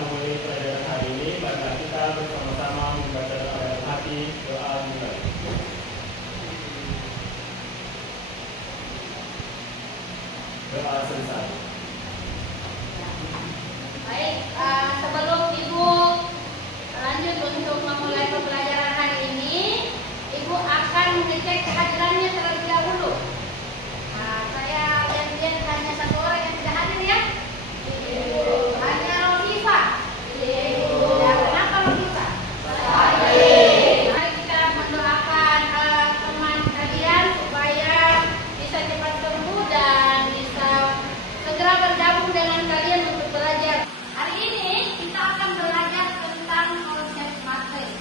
memulai pelajaran hari ini, maka kita bersama-sama membaca dalam hati doa mulai. Doa selesai. Baik, sebelum Ibu lanjut untuk memulai pembelajaran hari ini, Ibu akan mengecek kehadirannya terlebih dahulu. Saya lihat hanya satu orang yang tidak hadir ya. Hanya Rofifa. Ya, kenapa Rofifa? Mari kita mendoakan teman kalian supaya bisa cepat sembuh dan bisa segera bergabung dengan kalian untuk belajar. Hari ini kita akan belajar tentang konsep materi.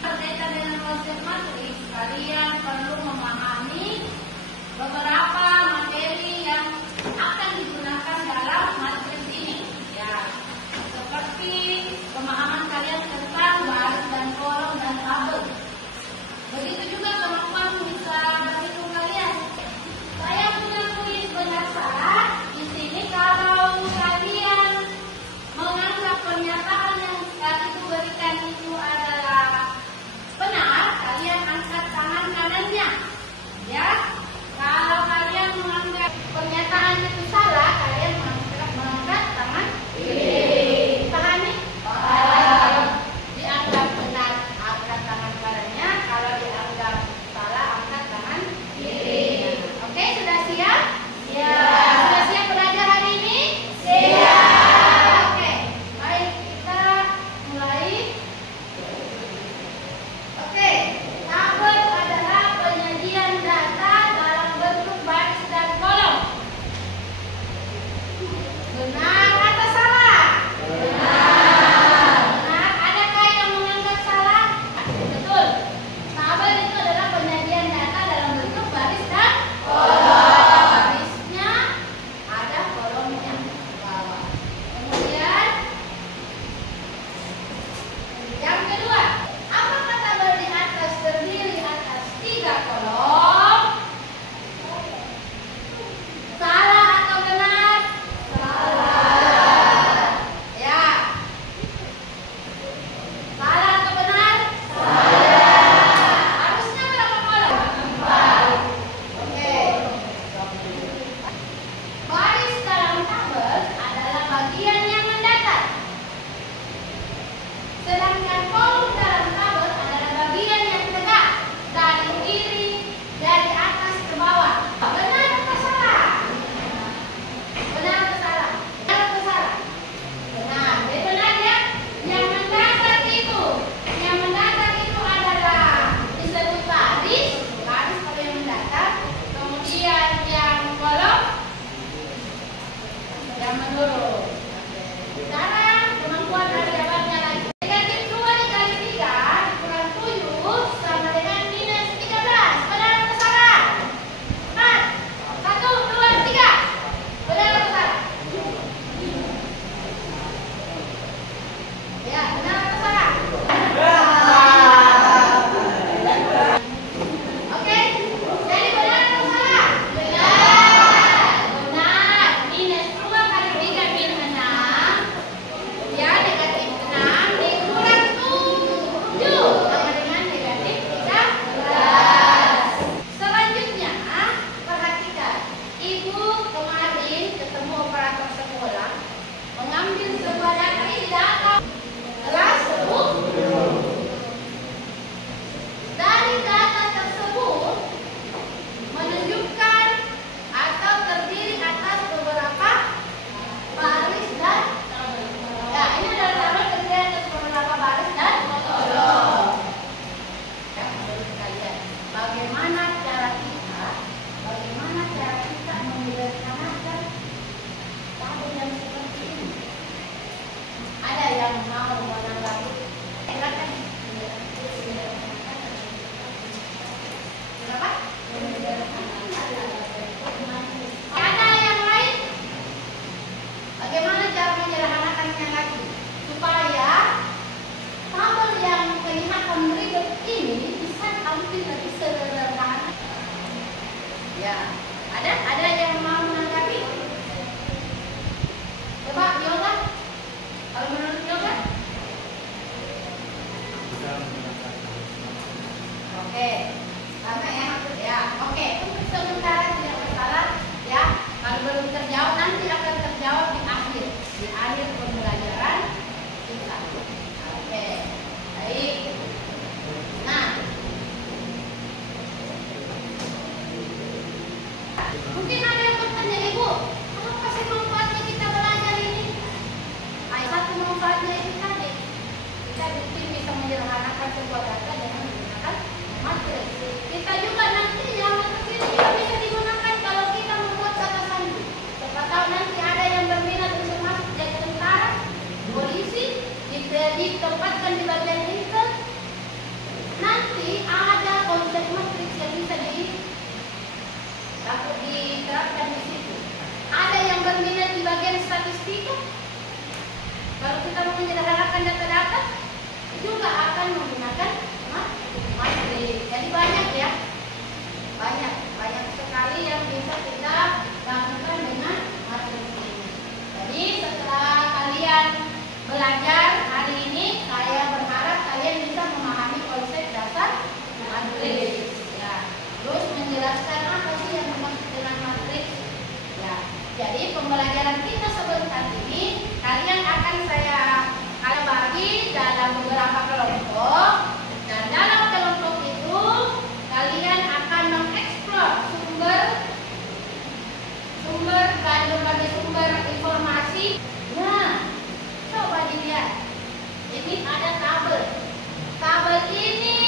Berkaitan dengan konsep materi, kalian perlu memahami beberapa materi yang akan digunakan dalam materi ini. Ya, seperti pemahaman kalian tentang baris dan kolom dan tabel. Begitu juga kemampuan bisa berhitung kalian. Saya punya kuis berdasar di sini. Kalau kalian menganggap pernyataan yang Ibu berikan itu adalah benar, kalian angkat tangan kanannya. Ya, kalau kalian menganggap pernyataan itu salah, kalian mengangkat tangan kiri. Pahami? Paham. Dianggap benar, angkat tangan kanannya. Kalau dianggap salah, angkat tangan kiri. Oke, sudah siap? Siap. Sudah siap belajar hari ini? Siap. Oke, baik, kita mulai. Oke, tabel adalah penyajian data dalam bentuk baris dan kolom. Benar atau salah? Benar. Benar. Adakah yang menganggap salah? Betul. Tabel itu adalah penyajian data dalam bentuk baris dan kolom. Ada barisnya, ada kolomnya di bawah. Kemudian yang kedua, apakah tabel di atas terdiri atas 3 kolom? Salah atau benar? Salah. Ya. Salah atau benar? Salah. Harusnya berapa kolom? 4. Oke. Baris dalam tabel adalah bagian yang mendatar. Sedangkan kolom dalam tabel adalah bagian yang tegak dari kiri, dari atas ke bawah. Benar atau salah? Benar atau salah? Benar atau salah? Benar. Benar ya? Yang mendatar itu adalah disebut baris. Baris kalau yang mendatar. Kemudian yang kolom yang menurun. Sekarang kemampuan dari jawabnya lagi. Negatif 2 dikali 3 dikurang 7 sama dengan minus 13. Benar atau salah? Benar. 1, 2, 3. Benar atau salah? Ya, benar atau salah? Oke, jadi benar atau salah? Benar. Benar. Minus 2 kali 3 minus 6. Ya, negatif 6 dikurang 7 sama dengan negatif 13. Selanjutnya, perhatikan. Ibu kemarin ketemu operator sekolah mengambil sebuah data ini data kelas 10. Dari data tersebut menunjukkan atau terdiri atas beberapa baris dan ya, ini adalah tabel terdiri atas beberapa baris dan kolom. Ya, menurut kalian, bagaimana cara kita menyederhanakan tabel yang seperti ini? Ada yang mau menanggapi? Silakan. Kenapa? Ada yang lain? Bagaimana cara menyederhanakannya lagi supaya tabel yang kelihatan ribet ini bisa tampil lebih sederhana? Ya, ada yang mau menanggapi? Coba Yoga, kalau menurut Oke, sama ya, ya. Oke, untuk sementara tidak masalah ya. Kalau belum terjawab nanti akan terjawab di akhir pembelajaran kita. Oke, baik. Nah, mungkin ada yang bertanya, Ibu, apa sih manfaatnya kita belajar ini? Satu manfaatnya itu tadi, kita bisa menyederhanakan sebuah data dengan menggunakan matris. Kita juga nanti yang matris ini juga bisa digunakan kalau kita membuat kata sandi. Siapa tahu nanti ada yang berminat untuk masuk jadi tentara, polisi, ditempatkan di bagian intel. Nanti ada konsep matris yang bisa diterapkan di situ. Ada yang berminat di bagian statistika. Kalau kita mau menyederhanakan data-data, juga akan menggunakan matris. Jadi banyak ya, banyak sekali yang bisa kita lakukan dengan matris ini. Jadi setelah kalian belajar hari ini, saya berharap kalian bisa memahami konsep dasar matris. Ya, terus menjelaskan apa sih yang dimaksud dengan matris. Ya, jadi pembelajaran kita sebentar ini kalian akan saya bagi dalam beberapa kelompok, dan dalam kelompok itu kalian akan mengeksplor berbagai sumber informasi. Nah, coba dilihat, ini ada tabel. Tabel ini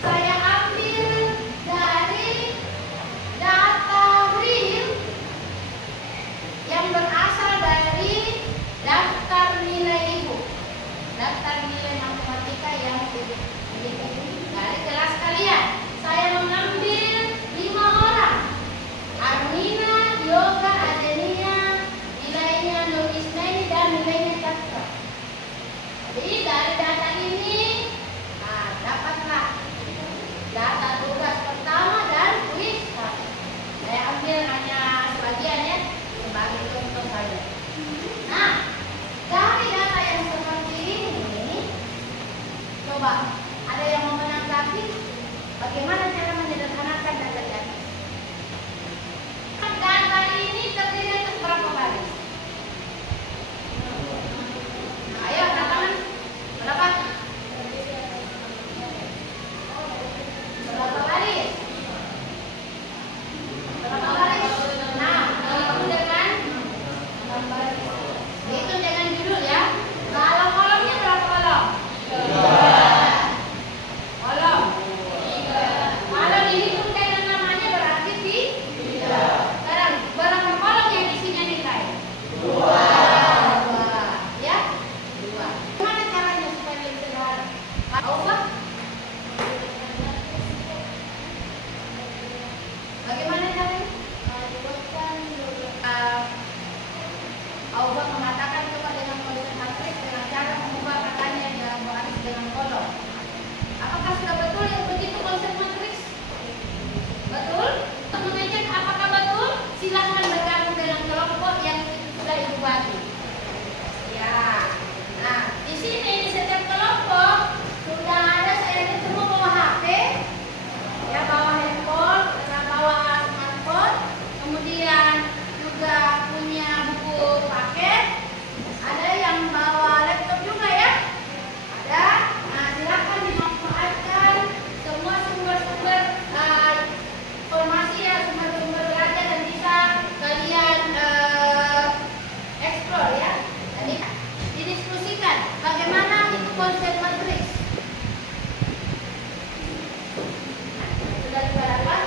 saya ambil dari data real yang berasal dari daftar nilai Ibu, daftar nilai matematika yang dari kelas kalian. Saya mengambil 5 orang, Armina, Yoga, Adenia, nilainya Nurisneni, dan nilainya Cakra. Jadi dari data ini, dapatlah data tugas pertama dan kuis. Saya ambil hanya sebagian ya, sebagai contoh saja. Nah, dari data yang seperti ini, coba ada yang mau menanggapi bagaimana cara menyederhanakan data-data? Data ini terdiri atas berapa baris? Nah, ayo katakan berapa? Berapa baris? Berapa baris? Nah, dihitung dengan dihitung dengan judul ya. Kalau kolomnya berapa kolom? Kolom. Kalau dihitung dengan namanya berarti sekarang berapa kolom yang isinya nilai? 2. Ya, 2. Gimana caranya supaya lebih sederhana? Apa? Bagaimana caranya? Allah mengatakan coba dengan konsep matris dengan cara mengubah katanya dalam baris dengan kolom. Apakah sudah betul yang begitu konsep matris? Betul? Untuk mengecek apakah betul, silahkan bergabung dengan kelompok yang sudah Ibu bagi. Ya. Nah, di sini di setiap kelompok sudah ada, saya lihat semua bawa HP, ya, bawa handphone, bawa smartphone, kemudian juga punya buku paket, ada yang bawa laptop juga ya, ada. Nah, silakan dimanfaatkan semua sumber-sumber informasi ya, sumber-sumber belajar dan bisa kalian explore ya. Jadi didiskusikan bagaimana itu konsep matris. Sudah dapat?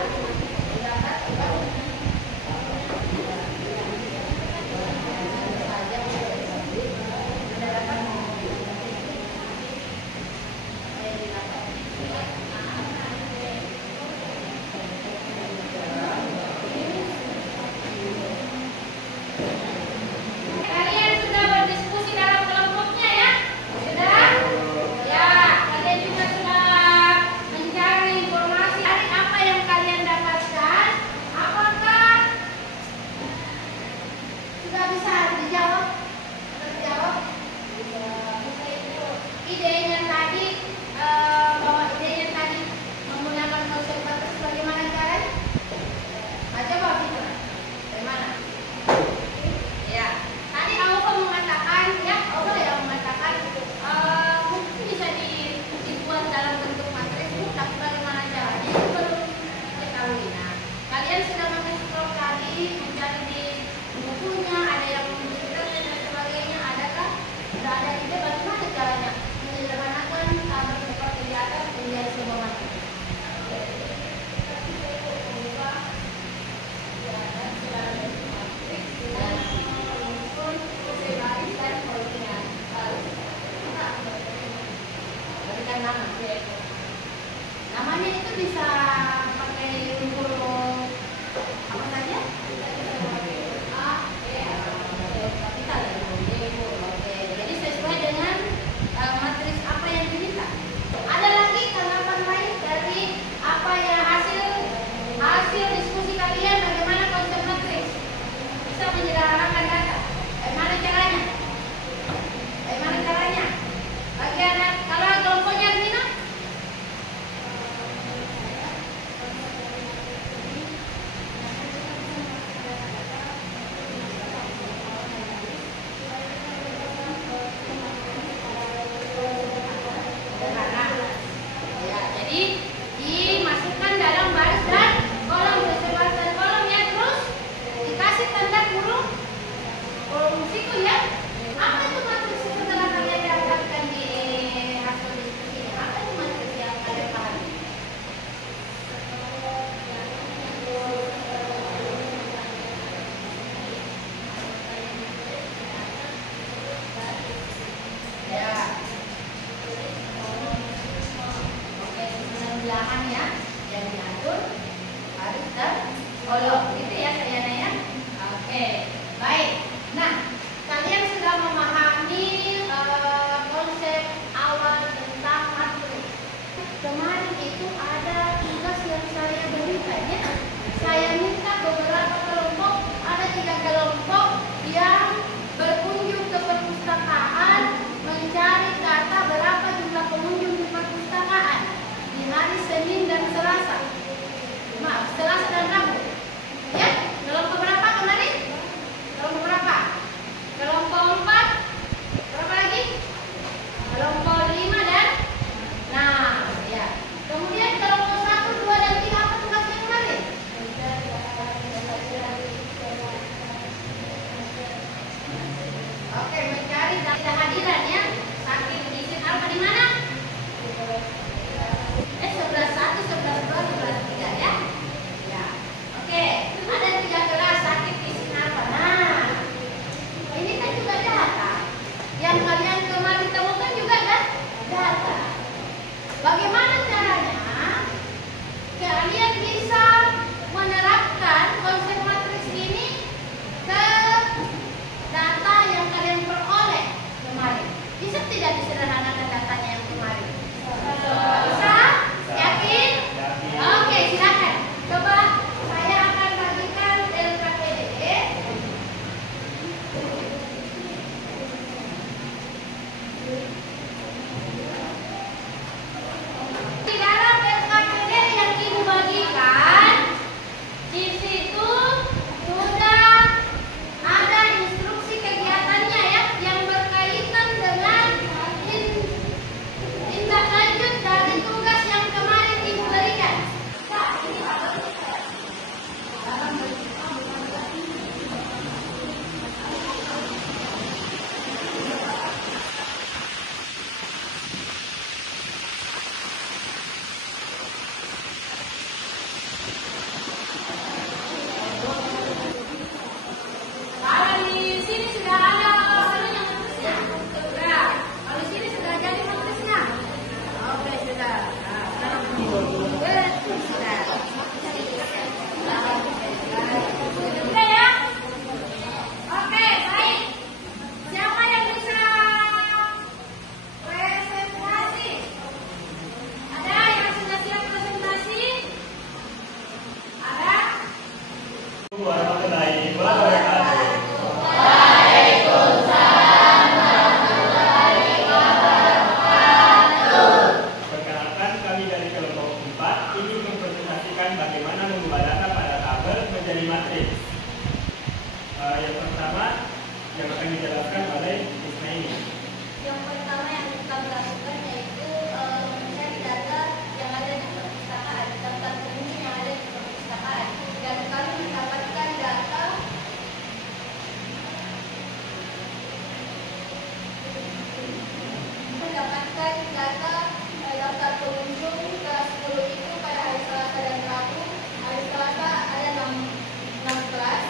pengunjung kelas 10 itu pada hari Selasa dan Rabu. Hari Selasa ada 6 kelas,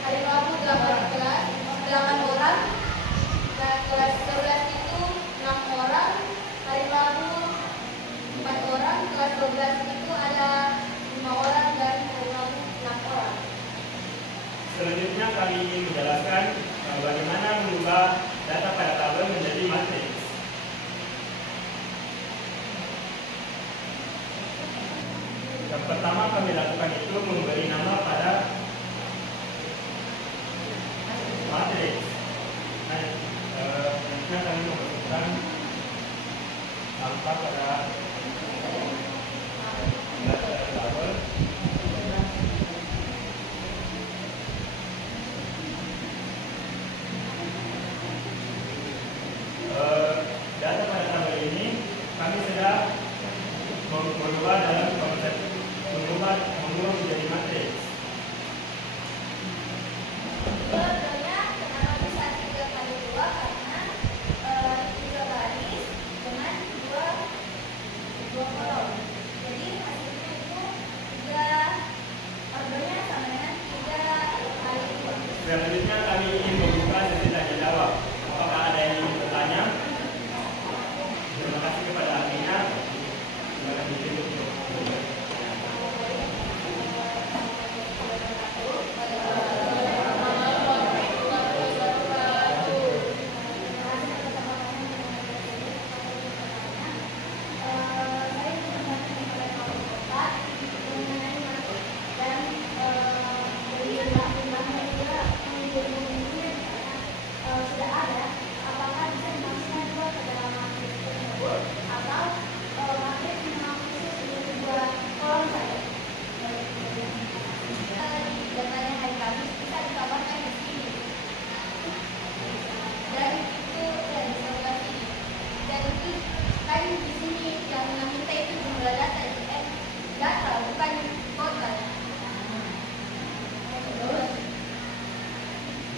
hari Rabu 8 kelas, 8 orang. Nah, kelas 11 itu 6 orang, hari Rabu 4 orang, kelas 12 itu ada 5 orang dan hari Rabu 6 orang. Selanjutnya kami ingin menjelaskan bagaimana mengubah data pada tabel menjadi matriks. Yang pertama kami lakukan itu memberi nama pada matriks. Selanjutnya kami memasukkan angka pada data tabel. Data pada tabel ini kami sudah mengubah dalam konsep mengubah menjadi matriks. Sebenarnya kenapa bisa 3 kali 2 karena 3 baris dengan 2 kolom. Jadi hasilnya itu 3, ordernya sama dengan 3 kali 2. Selanjutnya kami ingin membuka sesi tanya jawab. Apakah ada yang ingin bertanya? Terima kasih kepada ahlinya. Terima kasih.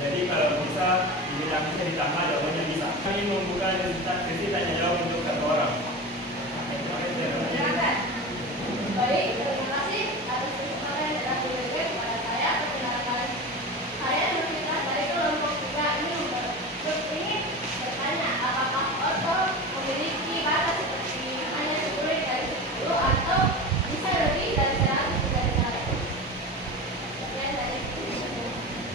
Jadi kalau bisa dibilang bisa ditambah jawabannya bisa. Kami membuka sesi tanya jawab untuk 1 orang. Baik, terima kasih atas kesempatan dan aktivitas kepada saya. Perkenalkan, saya Nurmita dari kelompok 3 ini bertanya apakah Otto memiliki batas seperti hanya 10 dari 10 atau bisa lebih dari 100 dari 100. Sekian dari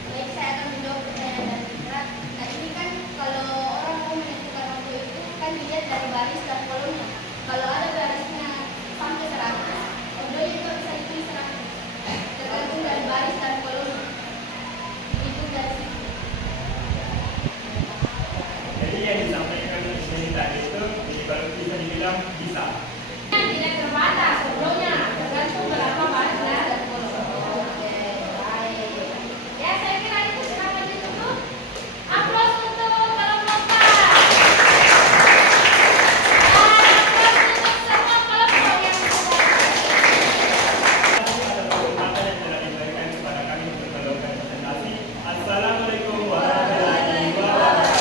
baik, saya akan menjawab pertanyaan dari Mitra. Nah, ini kan kalau orang mau menentukan waktu itu kan dilihat dari baris dan kolomnya. Kalau ada barisnya sampai 100, ordernya itu bisa dipilih 100. Tergantung dari baris dan kolom. Itu dari situ. Jadi yang disampaikan di sini tadi itu bisa dibilang bisa. Tidak terbatas ordernya, tergantung berapa baris dan kolom. Oke, baik. Ya, saya kira itu silakan ditutup. Aplaus untuk kelompok 4. Assalamualaikum warahmatullahi wabarakatuh.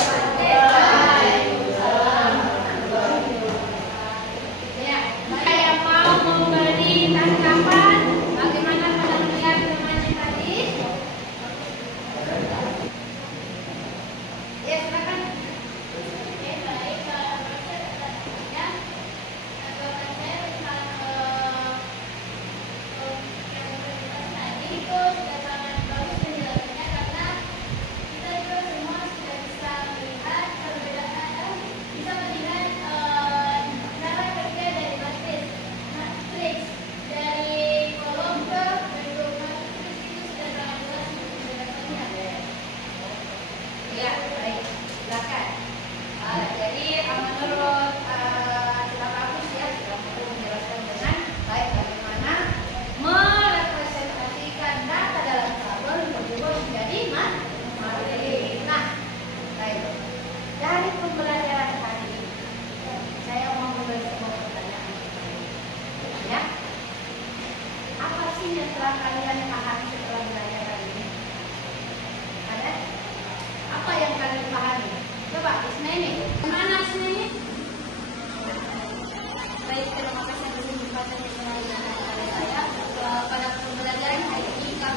terima kasih atas kesempatan yang diberikan kepada saya. Pada pembelajaran hari ini kita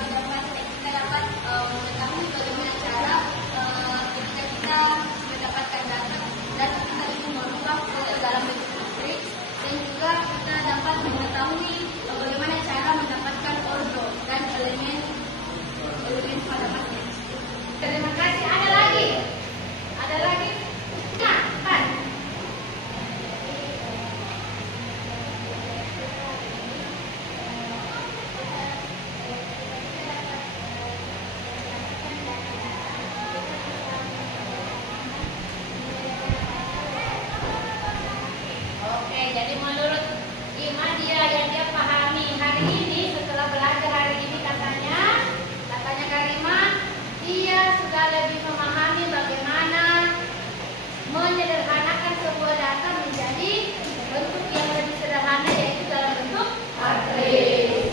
dapat mengetahui bagaimana cara ketika kita mendapatkan data kita itu merubah ke dalam bentuk matrik, dan juga kita dapat mengetahui bagaimana cara mendapatkan order dan elemen pada matrik. Terima kasih. Ada lagi? Nah, kan? Oke, jadi menurut Imadia yang dia pahami hari ini setelah belajar hari ini katanya Karima, dia sudah lebih memahami bagaimana menyederhanakan sebuah data menjadi bentuk yang lebih sederhana, yaitu dalam bentuk matris.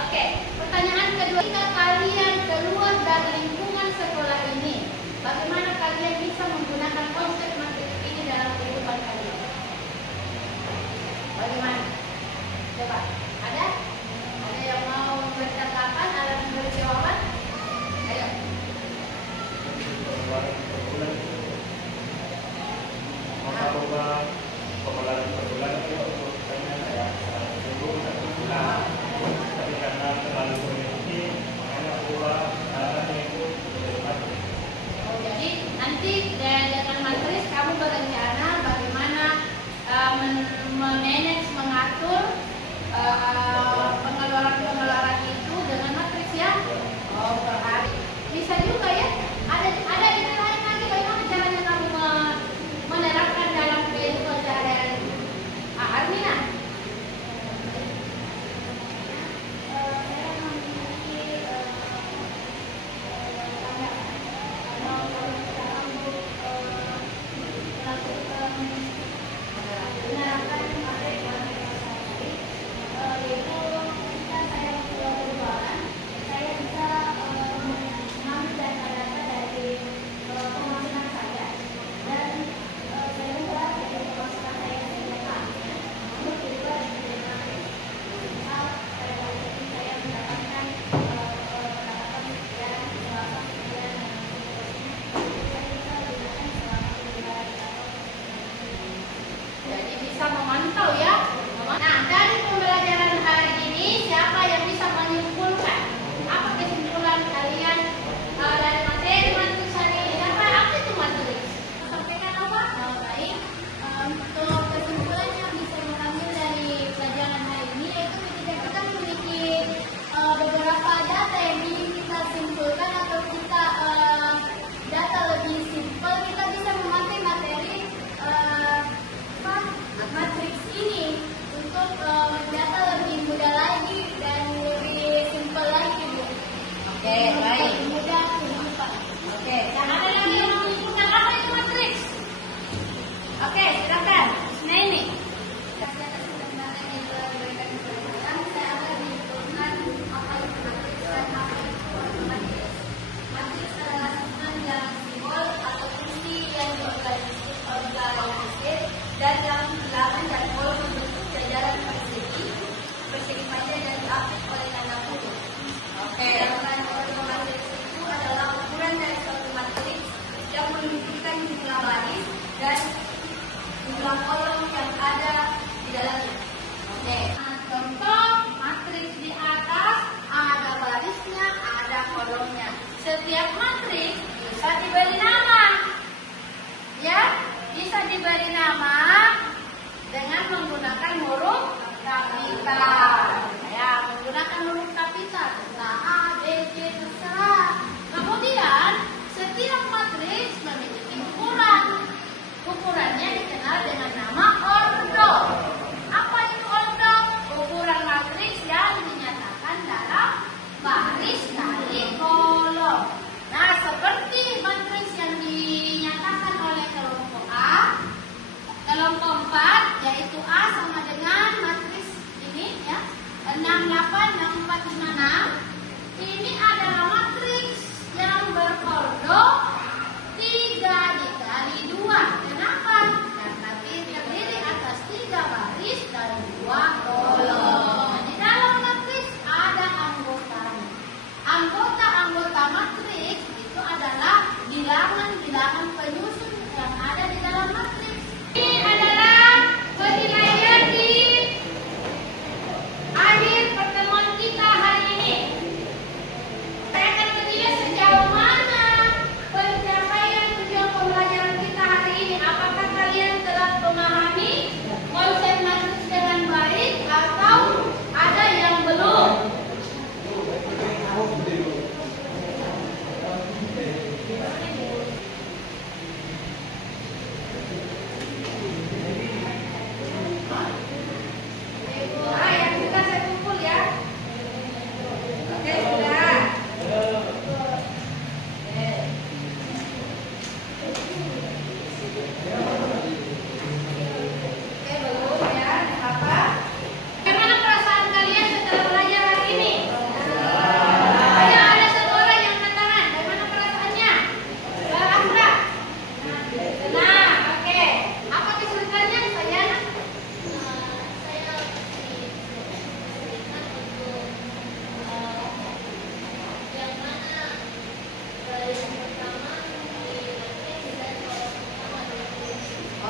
Oke, pertanyaan kedua, jika kalian keluar dari lingkungan sekolah ini, bagaimana kalian bisa menggunakan konsep matris ini dalam kehidupan kalian? Bagaimana? Coba, ada yang mau bertanggapan, ada yang memberi jawaban? Ayo. Pembelajaran per bulan itu untuk saya seminggu 1 bulan, tapi karena terlalu berhenti makanya ubah data itu menjadi matris. Jadi nanti dengan matris kamu berencana bagaimana memanage, mengatur pengeluaran itu dengan matris ya. Oh, per hari. Bisa juga ya. Ada ide lain lagi bagaimana caranya kamu menerapkan dalam kehidupan sehari-hari? Armina. Jadi bisa memantau ya. Nah, dari pembelajaran hari ini siapa yang bisa menyimpulkan? Apa kesimpulan kalian dari materi matris hari ini? Apa itu matris? Sampaikan apa? Baik. Untuk kesimpulannya bisa mengambil dari pelajaran hari ini, yaitu ketika kita memiliki beberapa data yang ingin kita simpulkan atau kita data lebih simpel, kita bisa memakai materi matriks ini untuk data lebih mudah lagi dan lebih simpel lagi, Bu. Oke, baik. Mudah kehidupan. Oke. Dan ada lagi yang mau menyimpulkan apa itu matriks? Oke, silakan. Nah ini. Kasih atas kesempatan yang telah diberikan kepada saya. Saya akan menyimpulkan apa itu matriks dan apa itu matriks. Matriks adalah susunan dalam simbol atau fungsi yang diorganisir dan dalam bilangan dan kolom membentuk jajaran persegi panjang dan diapit oleh tanda kurung. Oke. Sedangkan ordo matriks itu adalah ukuran dari suatu matriks yang menunjukkan jumlah baris dan jumlah kolom yang ada di dalamnya. Oke. Contoh matriks di atas ada barisnya, ada kolomnya. Setiap matriks bisa diberi nama. Ya, bisa diberi nama dengan menggunakan huruf kapital. Ya, menggunakan huruf kapital. Nah, A, B, C, terserah. Kemudian, setiap matriks memiliki ukuran. Ukurannya dikenal dengan nama ordo. Apa itu ordo? Ukuran matriks yang dinyatakan dalam baris kali kolom. Nah, seperti matriks yang dinyatakan oleh kelompok A, kelompok 4, yaitu A sama dengan matriks ini ya, 6, 8, 6, 4, 5, 6. Ini adalah matriks yang berordo 3 dikali 2. Kenapa? Karena terdiri atas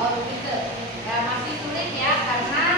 Oh begitu. Ya masih sulit ya karena